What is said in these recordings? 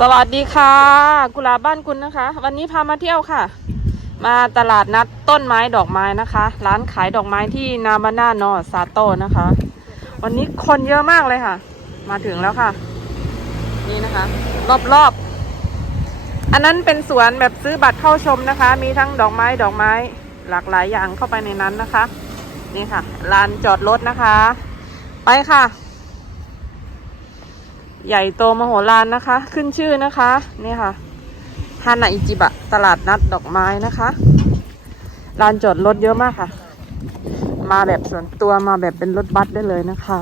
สวัสดีค่ะ กุหลาบบ้านคุณนะคะ วันนี้พามาเที่ยวค่ะ มาตลาดนัดต้นไม้ดอกไม้นะคะ ร้านขายดอกไม้ที่นาบานานอซาโตนะคะ วันนี้คนเยอะมากเลยค่ะ มาถึงแล้วค่ะ นี่นะคะ รอบๆอันนั้นเป็นสวนแบบซื้อบัตรเข้าชมนะคะ มีทั้งดอกไม้ดอกไม้ หลากหลายอย่างเข้าไปในนั้นนะคะ นี่ค่ะลานจอดรถนะคะ ไปค่ะ ใหญ่โตมโหฬารนะคะ ขึ้นชื่อนะคะนี่ค่ะฮานาอิจิบะ ตลาดนัดดอกไม้นะคะลานจอดรถเยอะมากค่ะ มาแบบส่วนตัวมาแบบเป็นรถบัสได้เลยนะคะ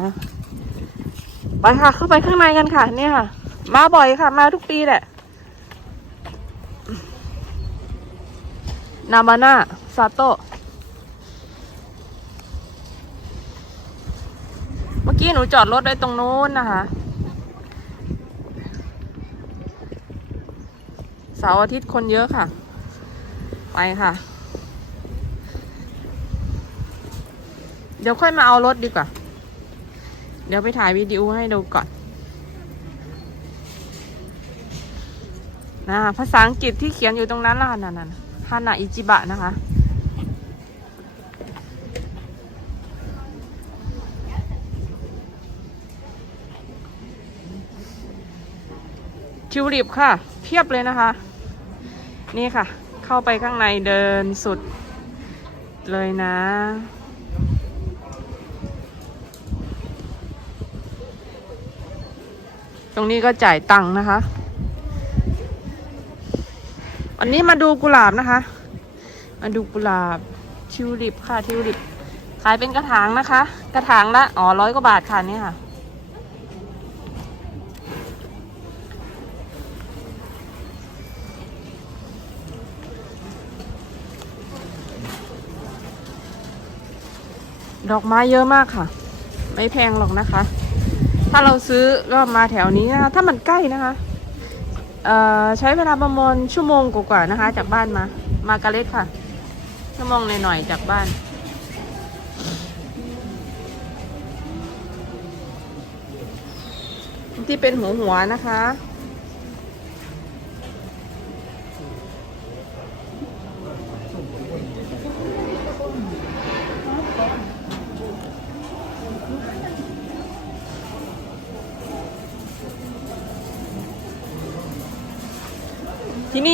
ไปค่ะเข้าไปข้างในกันค่ะ เนี่ยค่ะ มาบ่อยค่ะ มาทุกปีแหละ นาบาน่าซาโตะเมื่อกี้หนูจอดรถไว้ตรงนู้นนะคะ สาร์อาทิตย์คนเยอะค่ะ ไปค่ะ เดี๋ยวค่อยมาเอารถดีกว่า เดี๋ยวไปถ่ายวิดีโอให้ดูก่อนนะภาษาอังกฤษที่เขียนอยู่ตรงนั้นล่ะนั่นน่ะฮานาอิจิบะนะคะ ทิวลิปค่ะ เพียบเลยนะคะ นี่ค่ะ เข้าไปข้างในเดินสุดเลยนะ ตรงนี้ก็จ่ายตังค์นะคะ วันนี้มาดูกุหลาบนะคะ มาดูกุหลาบทิวลิปค่ะทิวลิปขายเป็นกระถางนะคะ กระถางละอ๋อร้อยกว่าบาทค่ะนี่ค่ะ ดอกไม้เยอะมากค่ะ ไม่แพงหรอกนะคะ ถ้าเราซื้อก็มาแถวนี้นะคะ ถ้ามันใกล้นะคะเอ่อใช้เวลาประมาณชั่วโมงกว่าๆนะคะ จากบ้านมา มากาเล็ตค่ะ ชั่วโมงหน่อยๆจากบ้าน ที่เป็นหัวหัวนะคะ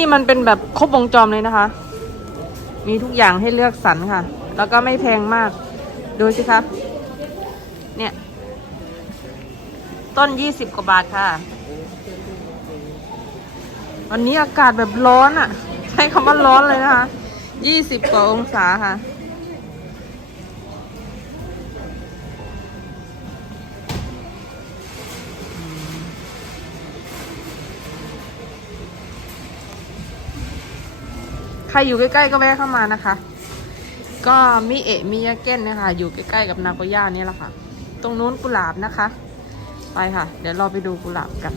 นี่มันเป็นแบบครบวงจรเลยนะคะ มีทุกอย่างให้เลือกสรรค่ะ แล้วก็ไม่แพงมาก ดูสิครับ เนี่ย ต้นยี่สิบกว่าบาทค่ะ วันนี้อากาศแบบร้อนอะ่ะ ใช้คำว่าร้อนเลยนะคะยี่สิบกว่าองศาค่ะ รอยู่ใกล้ๆก็แวะเข้ามานะคะ ก็มิเอะมิยาเก้นนะคะ อยู่ใกล้ๆกับนาโกย่านี่แหละค่ะ ตรงนู้นกุหลาบนะคะ ไปค่ะ เดี๋ยวเราไปดูกุหลาบกัน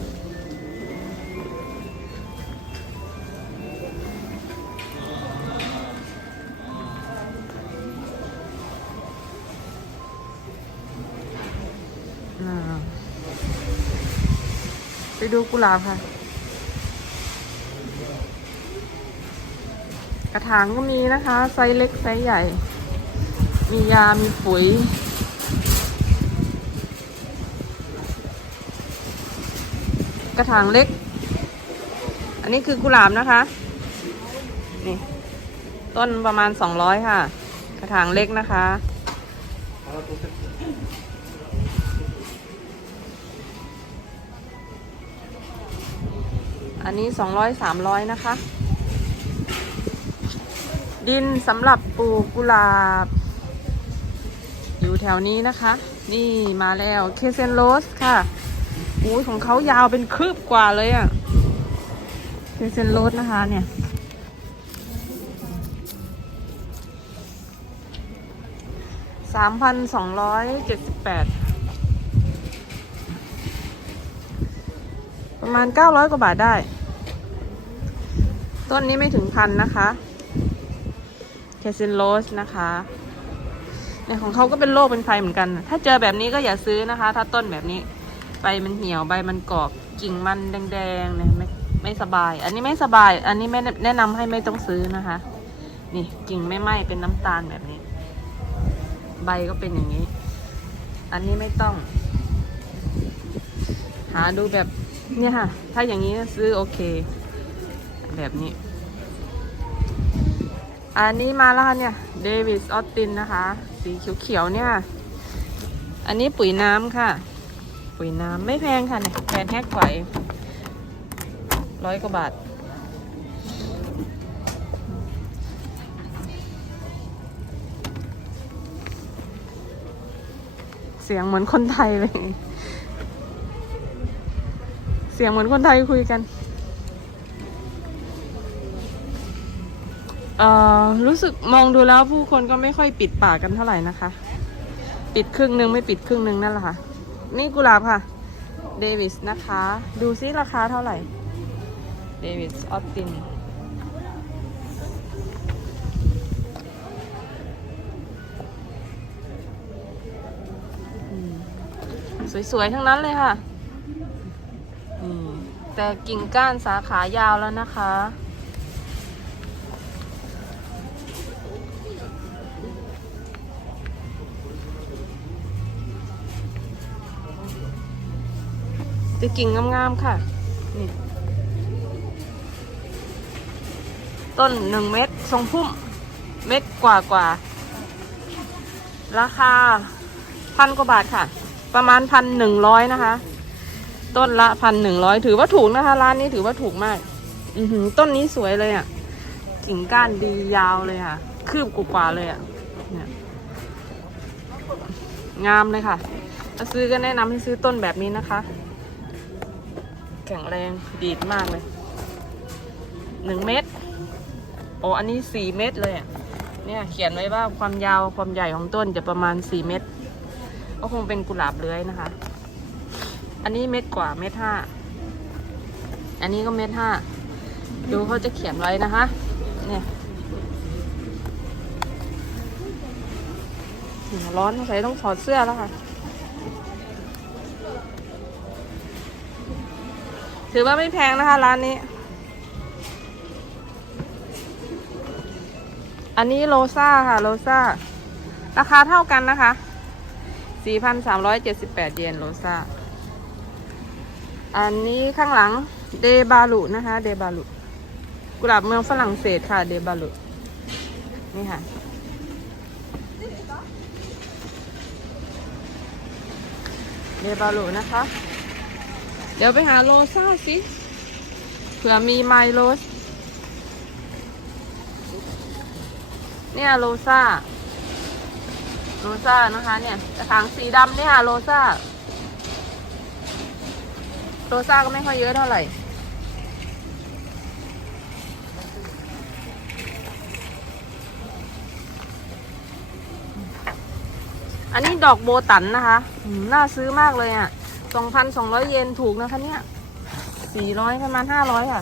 ไปดูกุหลาบค่ะ กระถางก็มีนะคะ ไซส์เล็กไซส์ใหญ่ มียา มีปุ๋ย กระถางเล็ก อันนี้คือกุหลาบนะคะ นี่ ต้นประมาณสองร้อยค่ะ กระถางเล็กนะคะอันนี้สองร้อยสามร้อยนะคะ ดินสำหรับปลูกกุหลาบ อยู่แถวนี้นะคะ นี่มาแล้วเคเซนโรสค่ะโอ้ยของเขายาวเป็นคืบกว่าเลยอะ่ะเคเซนโรสนะคะเนี่ยสามพันสองร้อยเจ็ดสิบแปดประมาณเก้าร้อยกว่าบาทได้ ต้นนี้ไม่ถึงพันนะคะ เคซินโรสนะคะเนี่ยของเขาก็เป็นโรคเป็นภัยเหมือนกัน ถ้าเจอแบบนี้ก็อย่าซื้อนะคะ ถ้าต้นแบบนี้ใบมันเหี่ยวใบมันกรอบกิ่งมันแดงๆเนี่ยไม่ไม่สบาย อันนี้ไม่สบาย อันนี้ไม่แนะนำให้ไม่ต้องซื้อนะคะ นี่กิ่งไม่ไหม้เป็นน้ำตาลแบบนี้ ใบก็เป็นอย่างนี้ อันนี้ไม่ต้อง หาดูแบบเนี่ยค่ะ ถ้าอย่างนี้ซื้อโอเค แบบนี้ อันนี้มาแล้วค่ะเนี่ยเดวิสออตตินนะคะ สีเขียวๆเนี่ย อันนี้ปุ๋ยน้ำค่ะ ปุ๋ยน้ำไม่แพงค่ะเนี่ยแพนแฮกไหวร้อยกว่าบาท เสียงเหมือนคนไทยเลย เสียงเหมือนคนไทยคุยกัน รู้สึกมองดูแล้วผู้คนก็ไม่ค่อยปิดปากกันเท่าไหร่นะคะ ปิดครึ่งนึงไม่ปิดครึ่งนึงนั่นแหละค่ะ นี่กุหลาบค่ะ เดวิสนะคะ ดูซิราคาเท่าไหร่ เดวิสออตตินสวยๆ ทั้งนั้นเลยค่ะ แต่กิ่งก้านสาขายาวแล้วนะคะ จะกิ่งงามๆค่ะ นี่ ต้นหนึ่งเม็ดทรงพุ่ม เม็ดกว่ากว่า ราคาพันกว่าบาทค่ะ ประมาณพันหนึ่งร้อยนะคะ ต้นละพันหนึ่งร้อยถือว่าถูกนะคะ ร้านนี้ถือว่าถูกมาก อือหือ ต้นนี้สวยเลยอะ่ะ กิ่งก้านดียาวเลยค่ะ คืบกว่าเลยอะ่ะเนี่ยงามเลยค่ะ ถ้าซื้อก็แนะนำให้ซื้อต้นแบบนี้นะคะ ข็งแรงดีดมากเลยหนึ่งเมตรโอ้อันนี้สี่เมตรเลยอะเนี่ยเขียนไว้ว่าความยาวความใหญ่ของต้นจะประมาณสี่เมตร ก็คงเป็นกุหลาบเลื้อยนะคะ อันนี้เม็ดกว่าเม็ดห้าอันนี้ก็เม็ดห้าดูเขาจะเขียนไว้นะคะ เนี่ยร้อนใส่ต้องถอดเสื้อแล้วค่ะ ถือว่าไม่แพงนะคะร้านนี้ อันนี้โลซ่าค่ะโลซ่า ราคาเท่ากันนะคะ 4,378 เยนโลซ่า อันนี้ข้างหลังเดบาลุนะคะ เดบาลุกุหลาบเมืองฝรั่งเศสค่ะ เดบาลุนี่ค่ะเดบาลุนะคะ ดี๋ยวไปหาโลซ่าสิเผื่อมีไมโลสเนี่ยโลซ่า โลซ่านะคะเนี่ยกระถางสีดำเนี่ยค่ะโลซ่า โลซ่าก็ไม่ค่อยเยอะเท่าไหร่อันนี้ดอกโบตันนะคะ น่าซื้อมากเลยอะ สองพันสองร้อยเยนถูกนะคะเนี่ยสี่ร้อยประมาณห้าร้อยค่ะ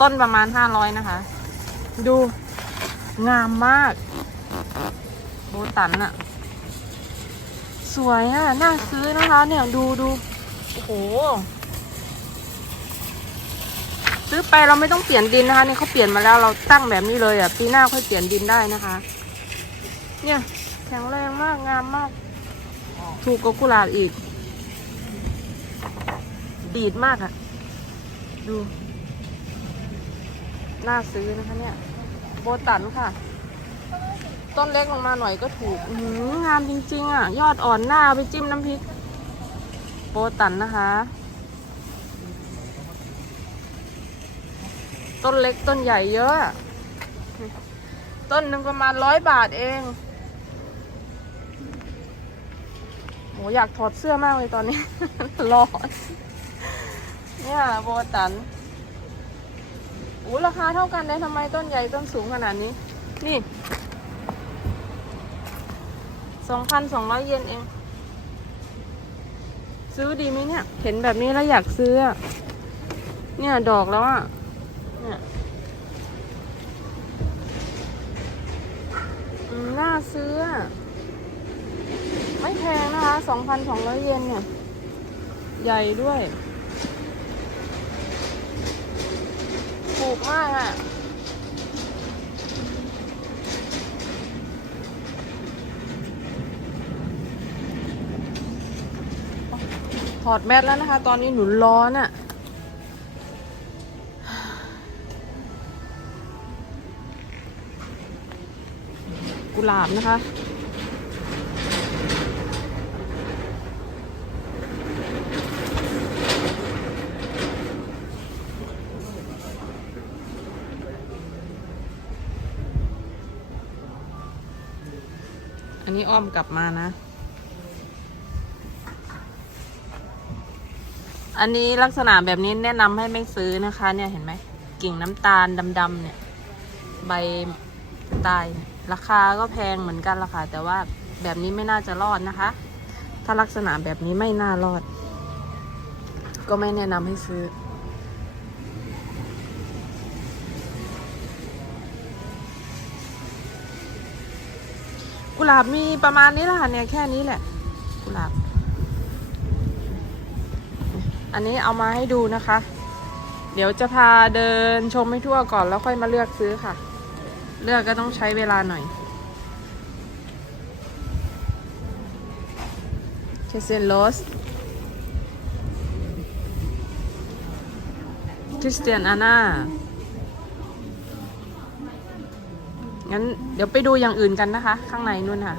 ต้นประมาณห้าร้อยนะคะ ดูงามมากโบตันอะสวยอะน่าซื้อนะคะ เนี่ยดูดูโอ้โห ซื้อไปเราไม่ต้องเปลี่ยนดินนะคะเนี่ยเขาเปลี่ยนมาแล้วเราตั้งแบบนี้เลยอะปีหน้าค่อยเปลี่ยนดินได้นะคะ เนี่ยแข็งแรงมากงามมาก ถูกกว่ากุหลาบอีก ดีดมากอะดู น่าซื้อนะคะเนี่ย โบตันค่ะ ต้นเล็กลงมาหน่อยก็ถูกหืองามจริง ๆอะยอดอ่อนหน้าไปจิ้มน้ำพริก โบตันนะคะ ต้นเล็กต้นใหญ่เยอะอะ ต้นหนึ่งประมาณร้อยบาทเองโหอยากถอดเสื้อมากเลยตอนนี้ ร้อน เนี่ยโบตันอู้ราคาเท่ากันเลยทำไมต้นใหญ่ต้นสูงขนาดนี้ นี่สองพันสองร้อยเยนเอง ซื้อดีไหมเนี่ย เห็นแบบนี้แล้วอยากซื้อ เนี่ยดอกแล้วอะ เนี่ยน่าซื้อ ไม่แพงนะคะสองพันสองร้อยเยนเนี่ย ใหญ่ด้วย ถูกมากอะ ถอดแมสแล้วนะคะ ตอนนี้หนูร้อนอะ่ะ กุหลาบนะคะ นนี้อ้อมกลับมานะ อันนี้ลักษณะแบบนี้แนะนำให้ไม่ซื้อนะคะ เนี่ยเห็นไหมกิ่งน้ำตาลดำๆเนี่ย ใบตายเนี่ยราคาก็แพงเหมือนกันราคาแต่ว่าแบบนี้ไม่น่าจะรอดนะคะ ถ้าลักษณะแบบนี้ไม่น่ารอด ก็ไม่แนะนำให้ซื้อ หลาบมีประมาณนี้แหละค่ะเนี่ยแค่นี้แหละ กุหลาบ อันนี้เอามาให้ดูนะคะ เดี๋ยวจะพาเดินชมให้ทั่วก่อนแล้วค่อยมาเลือกซื้อค่ะ เลือกก็ต้องใช้เวลาหน่อยเคเซนโลสคริสเตียนอาน่า งั้นเดี๋ยวไปดูอย่างอื่นกันนะคะ ข้างในนู่นค่ะ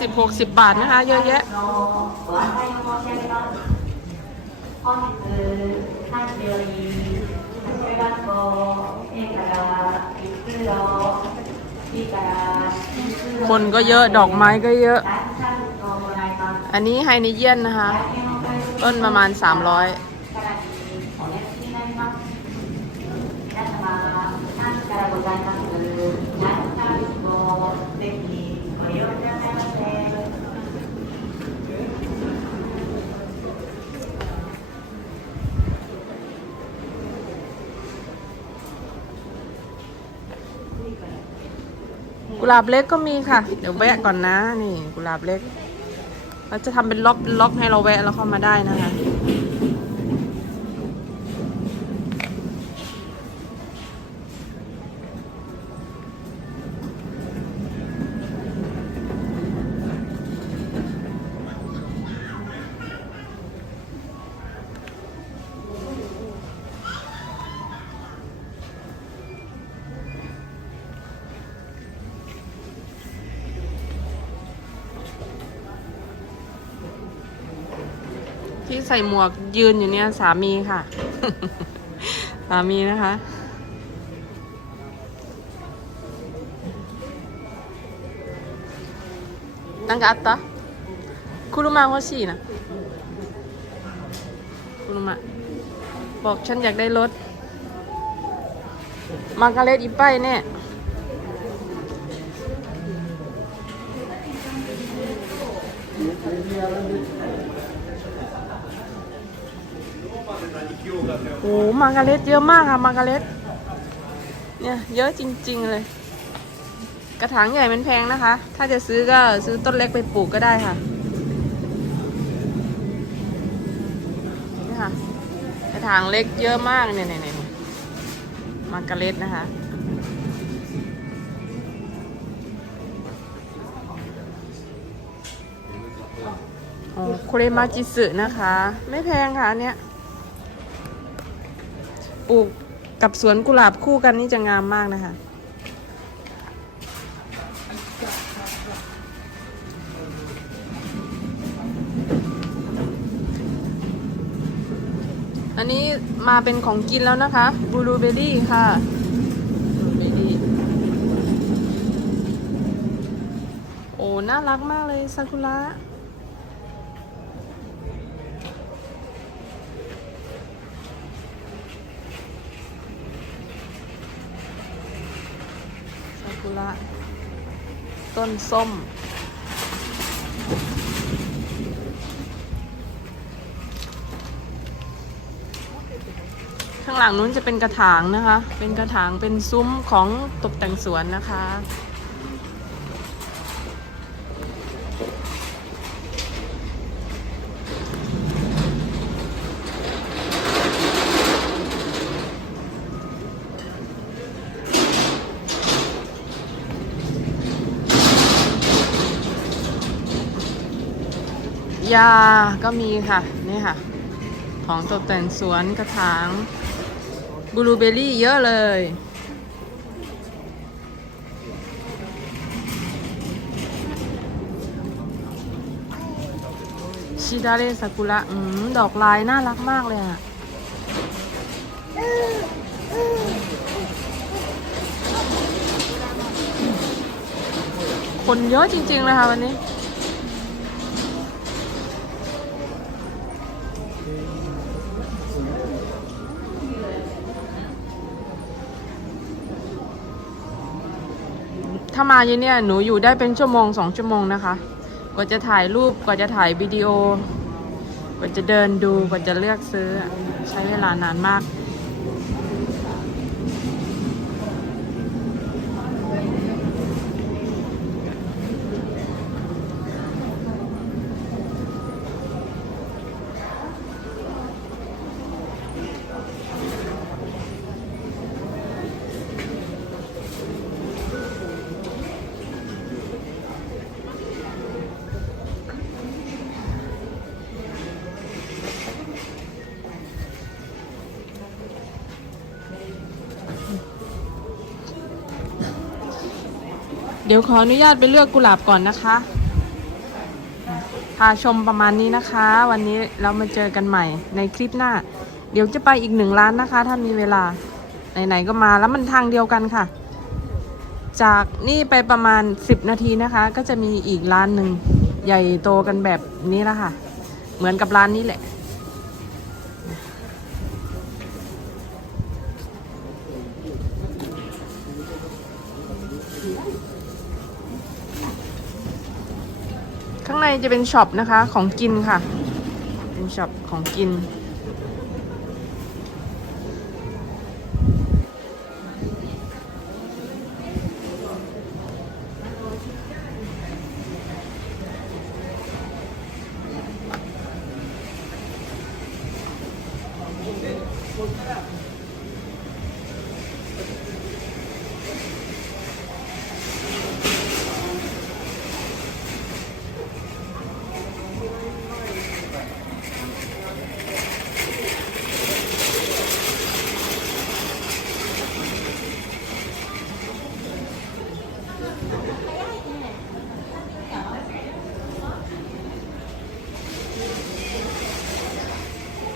สิบหกสิบบาทนะคะ เยอะแยะ คนก็เยอะดอกไม้ก็เยอะ อันนี้ไฮนิเยีนนะคะ ต้นประมาณสามร้อย กุหลาบเล็กก็มีค่ะ เดี๋ยวแวะก่อนนะ นี่กุหลาบเล็กเราจะทำเป็นล็อกเป็นล็อกให้เราแวะแล้วเข้ามาได้นะคะ ที่ใส่หมวกยืนอยู่เนี่ยสามีค่ะ สามีนะคะ นั่งกัอัตตาคุรุมาฮอชีนะคุรุมาบอกฉันอยากได้รถ มากาเลตอีไปเนี่ย โอ้มาการเร็ตเยอะมากค่ะมาการเร็ตเนี่ยเยอะจริง ๆ เลย กระถางใหญ่มันแพงนะคะ ถ้าจะซื้อก็ซื้อต้นเล็กไปปลูกก็ได้ค่ะนี่ค่ะ กระถางเล็กเยอะมากเนี่ยเนี่ยมาการเร็ตนะคะโอ้โคเรมาจิสึนะคะ ไม่แพงค่ะเนี้ย ลูกกับสวนกุหลาบคู่กันนี่จะงามมากนะคะ อันนี้มาเป็นของกินแล้วนะคะบลูเบอรี่ค่ะโอ้ น่ารักมากเลยซากุระ ต้นส้ม ข้างหลังนู้นจะเป็นกระถางนะคะ เป็นกระถางเป็นซุ้มของตกแต่งสวนนะคะ ยาก็มีค่ะ นี่ค่ะ ของตกแต่งสวนกระถางบลูเบอรี่เยอะเลย ชิดาเรซากุระอืมดอกลายน่ารักมากเลยอะคนเยอะจริง ๆ เลยค่ะวันนี้ ถ้ามาเยเนี่ยหนูอยู่ได้เป็นชั่วโมงสองชั่วโมงนะคะ กว่าจะถ่ายรูปกว่าจะถ่ายวิดีโอกว่าจะเดินดูกว่าจะเลือกซื้อใช้เวลานานมาก ดี๋ยวขออนุญาตไปเลือกกุหลาบก่อนนะคะ พาชมประมาณนี้นะคะ วันนี้เรามาเจอกันใหม่ในคลิปหน้า เดี๋ยวจะไปอีกหนึ่งร้านนะคะ ถ้ามีเวลา ไหนๆก็มาแล้วมันทางเดียวกันค่ะ จากนี่ไปประมาณ 10 นาทีนะคะ ก็จะมีอีกร้านหนึ่งใหญ่โตกันแบบนี้ละค่ะ เหมือนกับร้านนี้แหละางในจะเป็นช็อปนะคะของกินค่ะ เป็นช็อปของกิน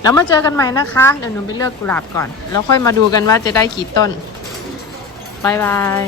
แล้วมาเจอกันใหม่นะคะ เดี๋ยวหนูไปเลือกกุหลาบก่อน แล้วค่อยมาดูกันว่าจะได้กี่ต้นบายบาย